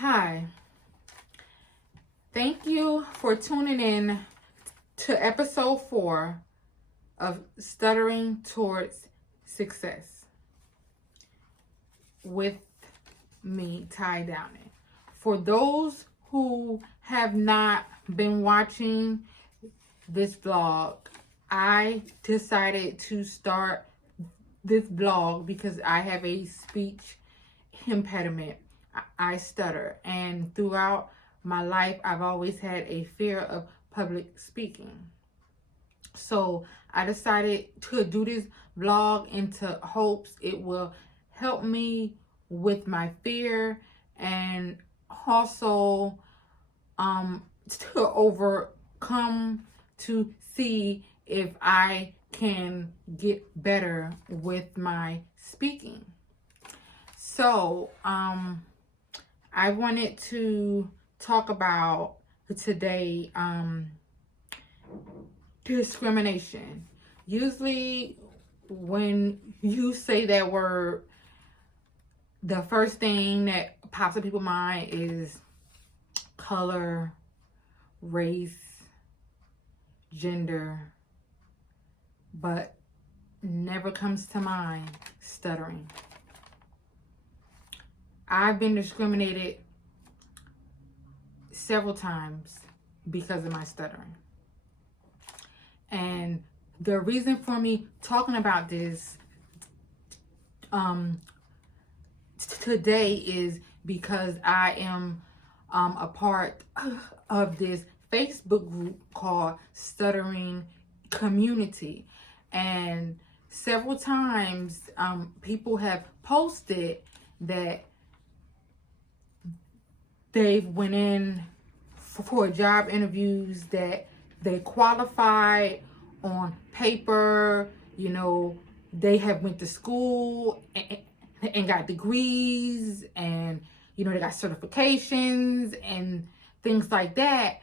Hi, thank you for tuning in to episode 4 of Stuttering Towards Success with me, Ty Downing. For those who have not been watching this vlog, I decided to start this vlog because I have a speech impediment. I stutter, and throughout my life I've always had a fear of public speaking. So I decided to do this vlog into hopes it will help me with my fear and also to overcome, to see if I can get better with my speaking. So I wanted to talk about today discrimination. Usually when you say that word, the first thing that pops in people's mind is color, race, gender, but never comes to mind stuttering. I've been discriminated several times because of my stuttering. And the reason for me talking about this today is because I am a part of this Facebook group called Stuttering Community. And several times people have posted that they went in for job interviews, that they qualified on paper, they have went to school and got degrees, and they got certifications and things like that.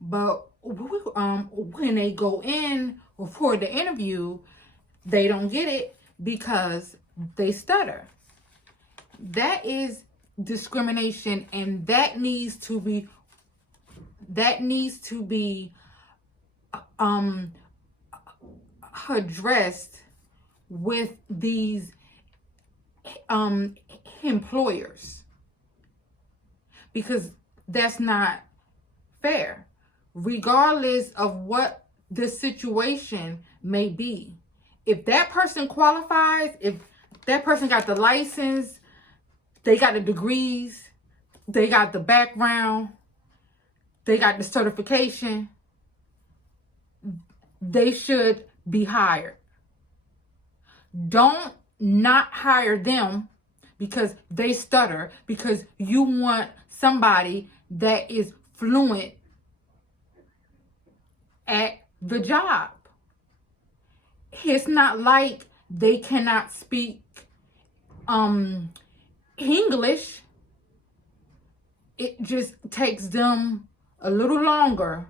But when they go in for the interview, they don't get it because they stutter. That is discrimination, and that needs to be addressed with these employers, because that's not fair, regardless of what the situation may be. If that person qualifies, if that person got the license, they got the degrees, they got the background, they got the certification, they should be hired. Don't not hire them because they stutter, because you want somebody that is fluent at the job. It's not like they cannot speak English. It just takes them a little longer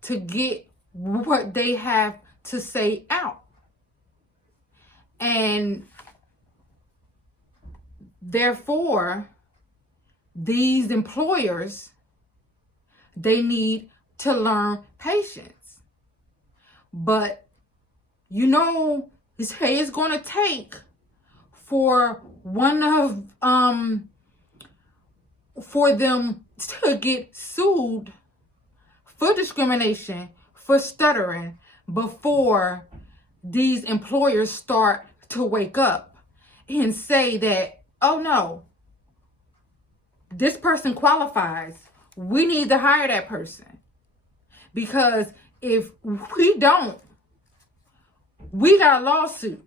to get what they have to say out. And therefore, these employers, they need to learn patience. But say it's going to take for for them to get sued for discrimination, for stuttering, before these employers start to wake up and say that, oh no, this person qualifies. We need to hire that person. Because if we don't, we got a lawsuit,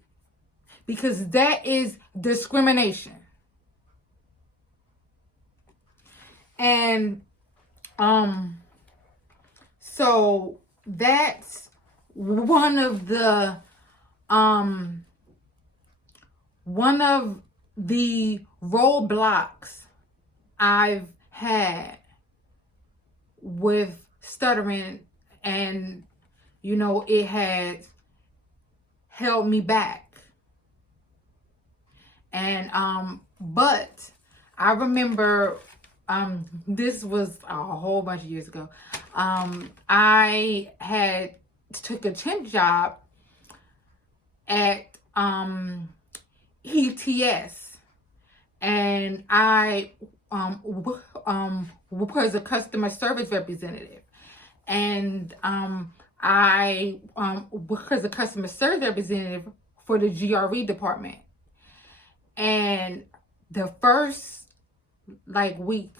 because that is discrimination. And so that's one of the roadblocks I've had with stuttering, and it has held me back. And but I remember this was a whole bunch of years ago. I had took a temp job at ETS, and I was a customer service representative, and I was a customer service representative for the GRE department. And the first week,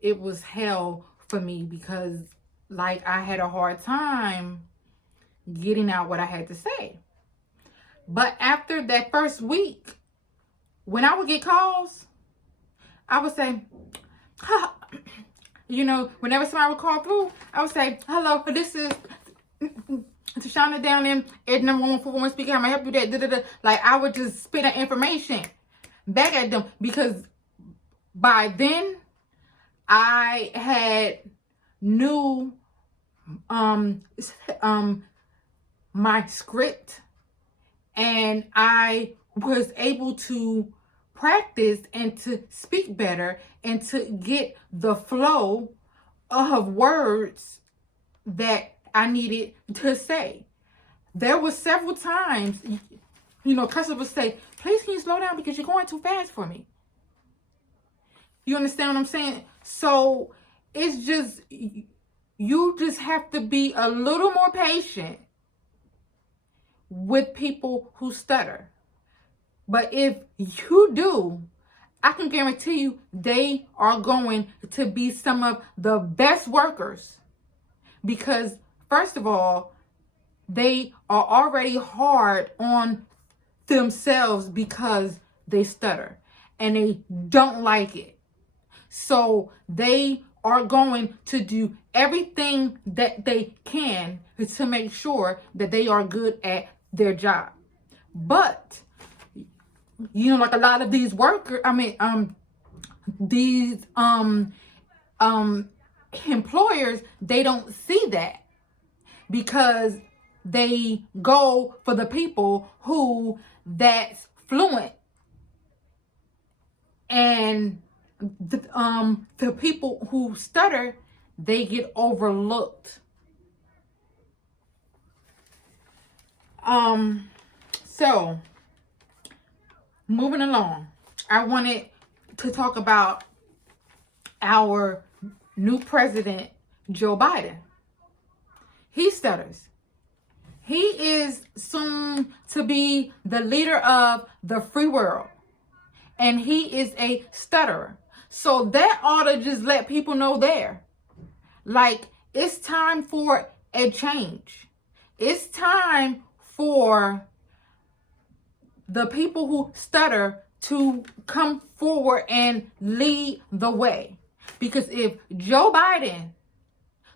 it was hell for me because I had a hard time getting out what I had to say. But after that first week, when I would get calls, I would say, whenever somebody would call through, I would say, hello, this is Tashana down in at number 141 speaker. How may I help you? That I would just spit that information back at them, because by then I had knew my script, and I was able to practice and to speak better and to get the flow of words that I needed to say. There were several times, customers say, please can you slow down because you're going too fast for me. You understand what I'm saying? So it's just, you just have to be a little more patient with people who stutter. But if you do, I can guarantee you they are going to be some of the best workers, because first of all, they are already hard on themselves because they stutter and they don't like it. So they are going to do everything that they can to make sure that they are good at their job. But, a lot of these workers, employers, they don't see that, because they go for the people who that's fluent, and the people who stutter, they get overlooked. So moving along, I wanted to talk about our new president, Joe Biden. He stutters. He is soon to be the leader of the free world, and he is a stutterer. So that ought to just let people know there. It's time for a change. It's time for the people who stutter to come forward and lead the way. Because if Joe Biden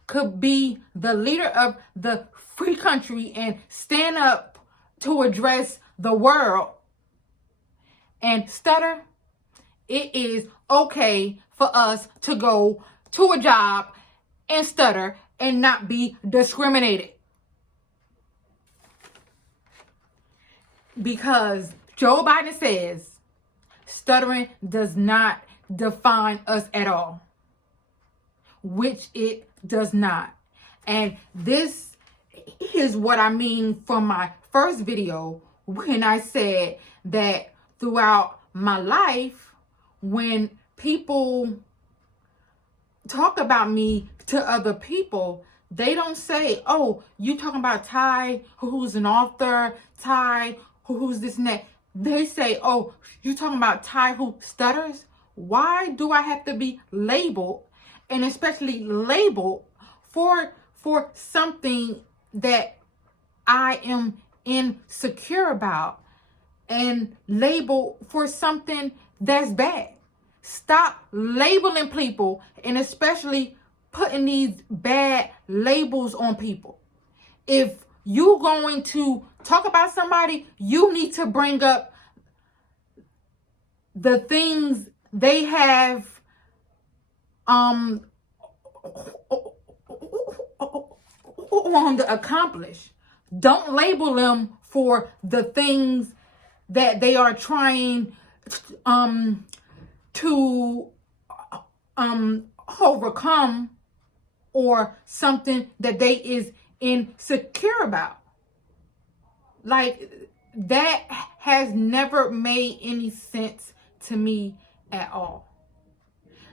could be the leader of the free country and stand up to address the world and stutter, it is okay for us to go to a job and stutter and not be discriminated. Because Joe Biden says stuttering does not define us at all, which it does not. And this is what I mean from my first video when I said that throughout my life, when people talk about me to other people, they don't say, oh, you talking about Ty, who's an author, Ty, who's this and that. They say, oh, you talking about Ty who stutters? Why do I have to be labeled, and especially labeled for something that I am insecure about, and labeled for something that's bad? Stop labeling people, and especially putting these bad labels on people. If you're going to talk about somebody, you need to bring up the things they have to accomplish. Don't label them for the things that they are trying to overcome or something that they is insecure about. Like, that has never made any sense to me at all.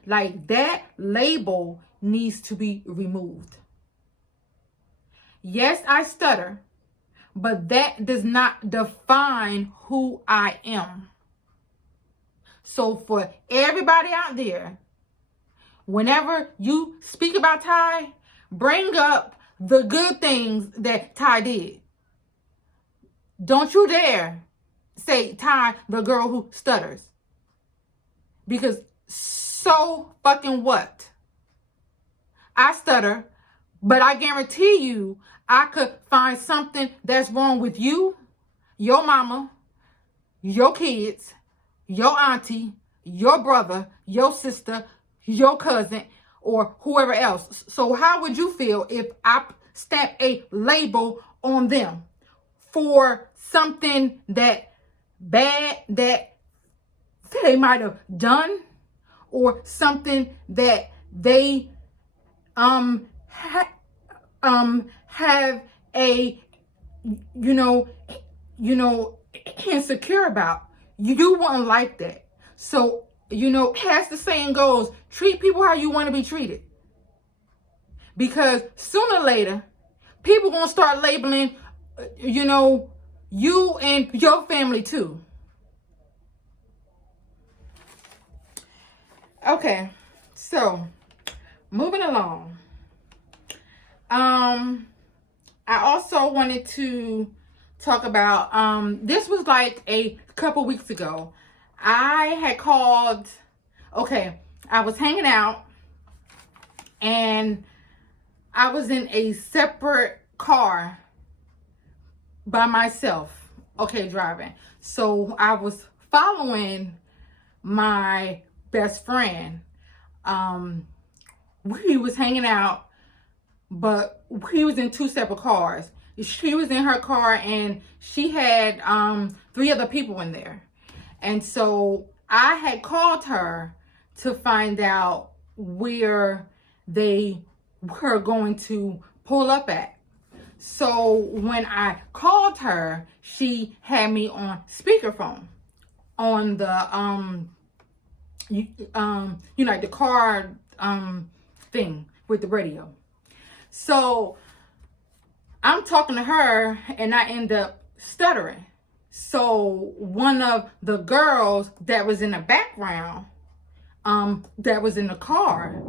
Like, that label needs to be removed. Yes, I stutter, but that does not define who I am. So for everybody out there, whenever you speak about Ty, bring up the good things that Ty did. Don't you dare say Ty, the girl who stutters. Because so fucking what? I stutter, but I guarantee you I could find something that's wrong with you, your mama, your kids, your auntie, your brother, your sister, your cousin, or whoever else. So how would you feel if I stamp a label on them for something that bad that they might have done, or something that they have a insecure about? You wouldn't like that. So, as the saying goes, treat people how you want to be treated. Because sooner or later, people gonna start labeling, you and your family too. Okay, so moving along. I also wanted to talk about, this was like a couple weeks ago. I had called, I was hanging out and I was in a separate car by myself, driving. So I was following my best friend. We was hanging out, but we was in two separate cars. She was in her car and she had 3 other people in there. And so I had called her to find out where they were going to pull up at. So when I called her, she had me on speakerphone on the like the car thing with the radio. So I'm talking to her and I end up stuttering. So one of the girls that was in the background, that was in the car,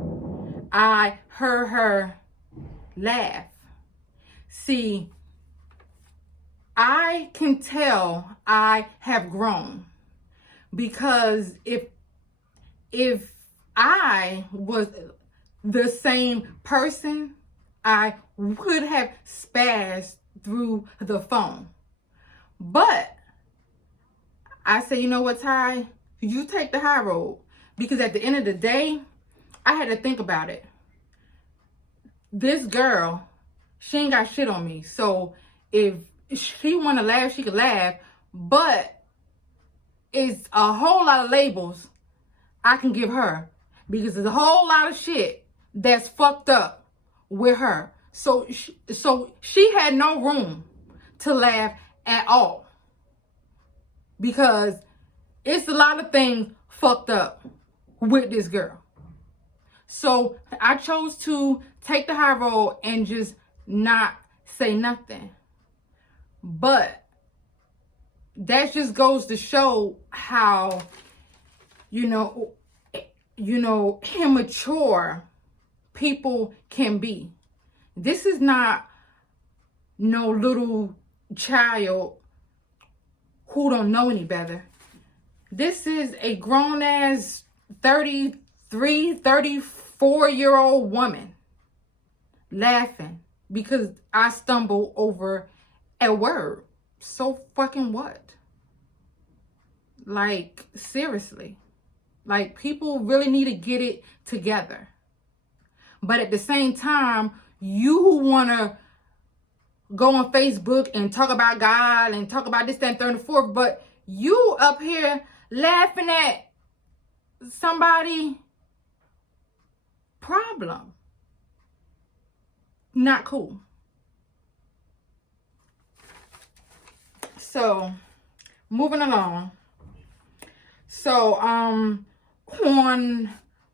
I heard her laugh. See, I can tell I have grown, because if I was the same person, I would have spazzed through the phone. But I say, you know what, Ty? You take the high road. Because at the end of the day, I had to think about it. This girl, she ain't got shit on me. So if she want to laugh, she can laugh. But it's a whole lot of labels I can give her. Because there's a whole lot of shit that's fucked up with her. So she had no room to laugh at all. Because it's a lot of things fucked up with this girl. So I chose to take the high road and just not say nothing. But that just goes to show how, immature people can be. This is not no little child who don't know any better. This is a grown ass 33, 34-year-old woman laughing because I stumbled over a word. So fucking what? Like, seriously. Like, people really need to get it together. But at the same time, you want to go on Facebook and talk about God and talk about this, that, and third, and fourth, but you up here laughing at somebody problem. Not cool. So, moving along. So, on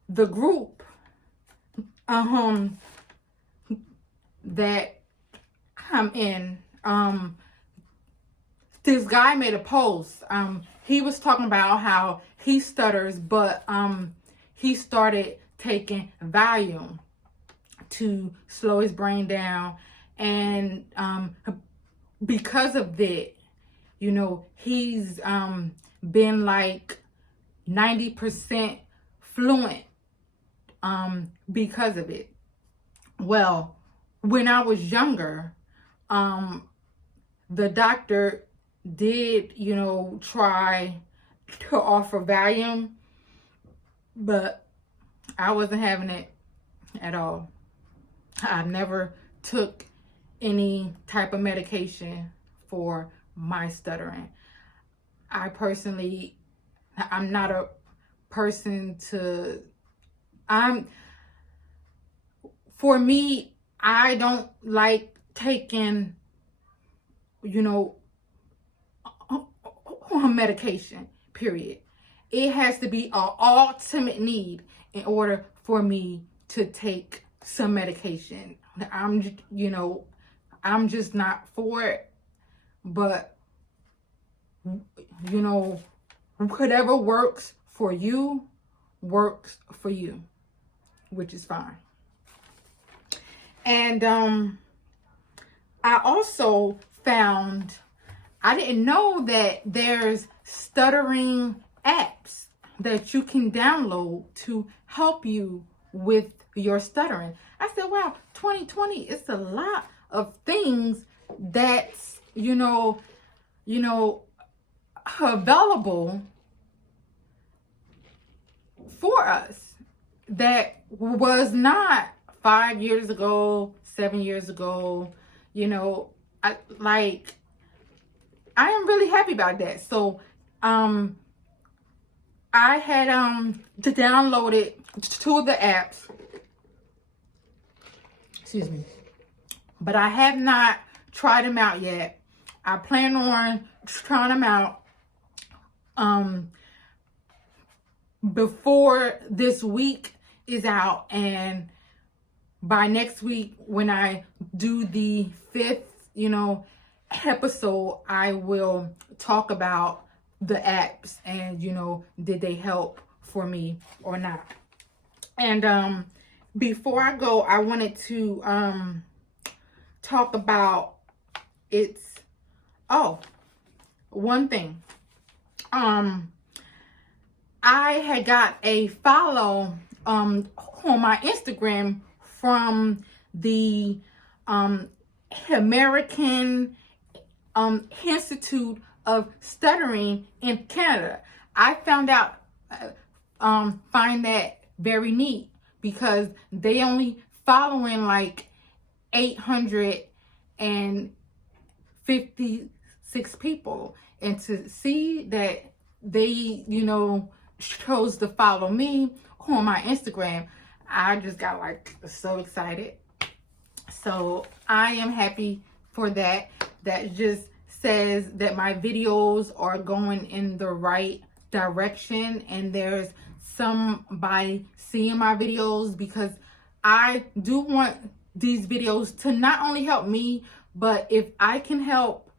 the group, that I'm in, this guy made a post. He was talking about how he stutters, but he started taking Valium to slow his brain down, and because of that, you know, he's been like 90% fluent because of it. Well, when I was younger, the doctor did, you know, try to offer Valium, but I wasn't having it at all. I never took any type of medication for my stuttering. I'm not a person for me, I don't like taking, you know, medication, period. It has to be an ultimate need in order for me to take some medication. I'm just not for it. But, you know, whatever works for you, which is fine. And I also found, I didn't know that there's stuttering apps that you can download to help you with your stuttering. I said, wow, 2020, it's a lot of things that's, you know, available for us that was not 5 years ago, 7 years ago. You know, I am really happy about that. So I had downloaded 2 of the apps. Excuse me. But I have not tried them out yet. I plan on trying them out before this week is out, and by next week when I do the 5th, you know, episode, I will talk about the apps and, you know, did they help for me or not. And before I go, I wanted to talk about one thing. I had got a follow on my Instagram from the American Institute of Stuttering in Canada. I find that very neat because they only following like 856 people, and to see that they, you know, chose to follow me on my Instagram, I just got like so excited. So I am happy for that. That just says that my videos are going in the right direction and there's somebody seeing my videos, because I do want these videos to not only help me, but if I can help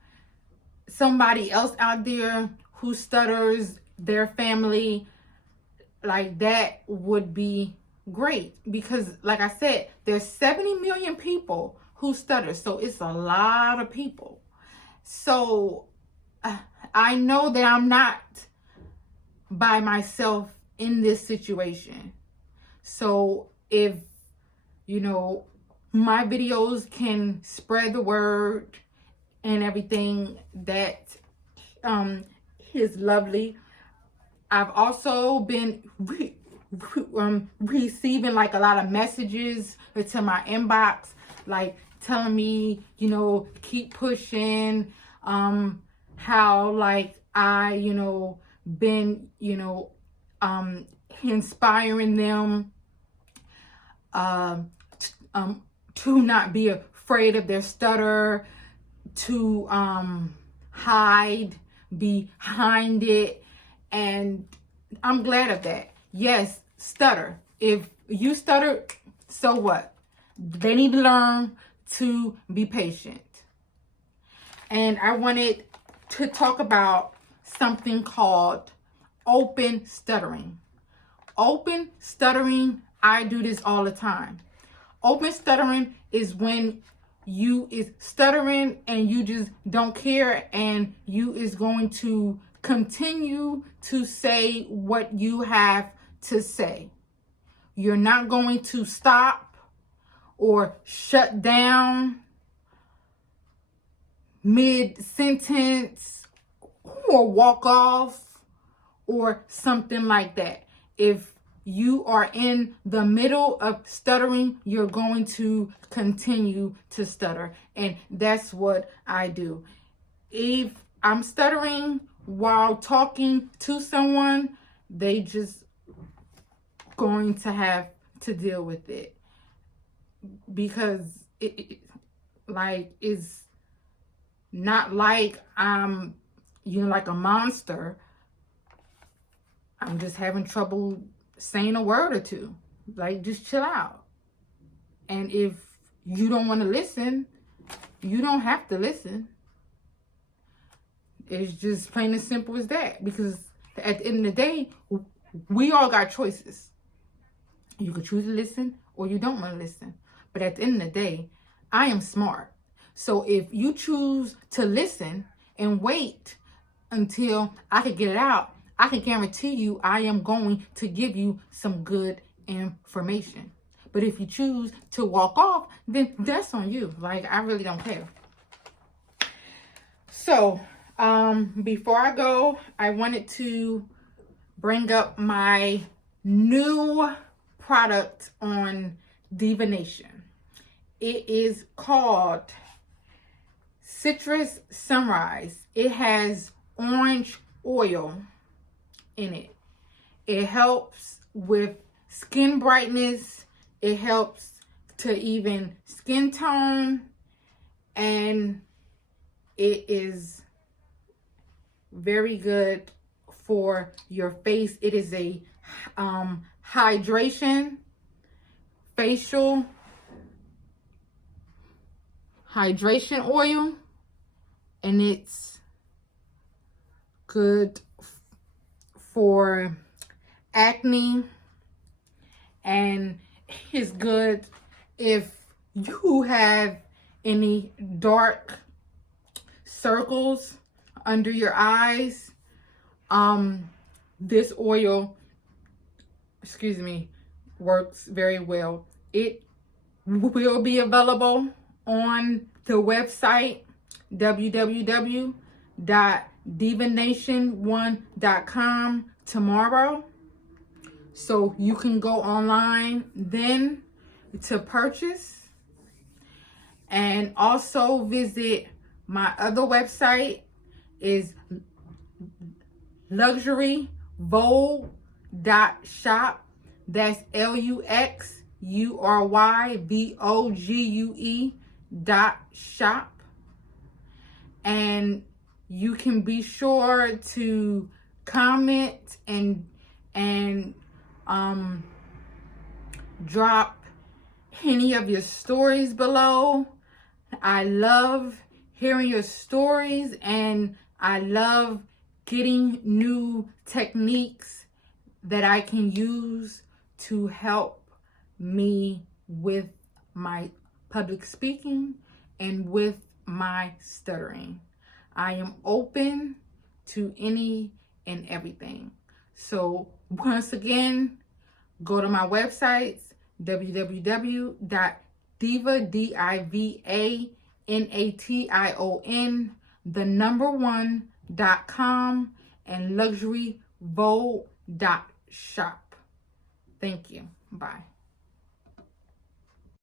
somebody else out there who stutters, their family, like that would be great. Because like I said, there's 70 million people who stutter, so it's a lot of people. So I know that I'm not by myself in this situation. So if, you know, my videos can spread the word and everything, that is lovely. I've also been receiving like a lot of messages to my inbox, like telling me, you know, keep pushing, how like I, you know, been, you know, inspiring them. to not be afraid of their stutter, to hide behind it. And I'm glad of that. Yes, stutter. If you stutter, so what? They need to learn to be patient. And I wanted to talk about something called open stuttering. Open stuttering, I do this all the time. Open stuttering is when you is stuttering and you just don't care, and you is going to continue to say what you have to say. You're not going to stop or shut down mid-sentence or walk off or something like that. If you are in the middle of stuttering, you're going to continue to stutter. And that's what I do. If I'm stuttering while talking to someone, they just going to have to deal with it, because it's not like I'm like a monster. I'm just having trouble saying a word or two. Like, just chill out. And if you don't want to listen, you don't have to listen. It's just plain and simple as that. Because at the end of the day, we all got choices. You could choose to listen or you don't want to listen. But at the end of the day, I am smart. So if you choose to listen and wait until I can get it out, I can guarantee you I am going to give you some good information. But if you choose to walk off, then that's on you. Like, I really don't care. So, before I go, I wanted to bring up my new product on Divination. It is called Citrus Sunrise. It has orange oil in it. It helps with skin brightness. It helps to even skin tone, and it is very good for your face. It is a facial hydration oil, and it's good for acne, and it's good if you have any dark circles under your eyes. This oil, works very well. It will be available on the website www.divination1.com tomorrow. So you can go online then to purchase, and also visit my other website is luxuryvogue.shop. That's luxuryvogue.shop. And you can be sure to comment and drop any of your stories below. I love hearing your stories, and I love getting new techniques that I can use to help me with my public speaking and with my stuttering. I am open to any and everything. So once again, go to my websites, www.divination1.com and luxuryvogue.shop. Thank you. Bye.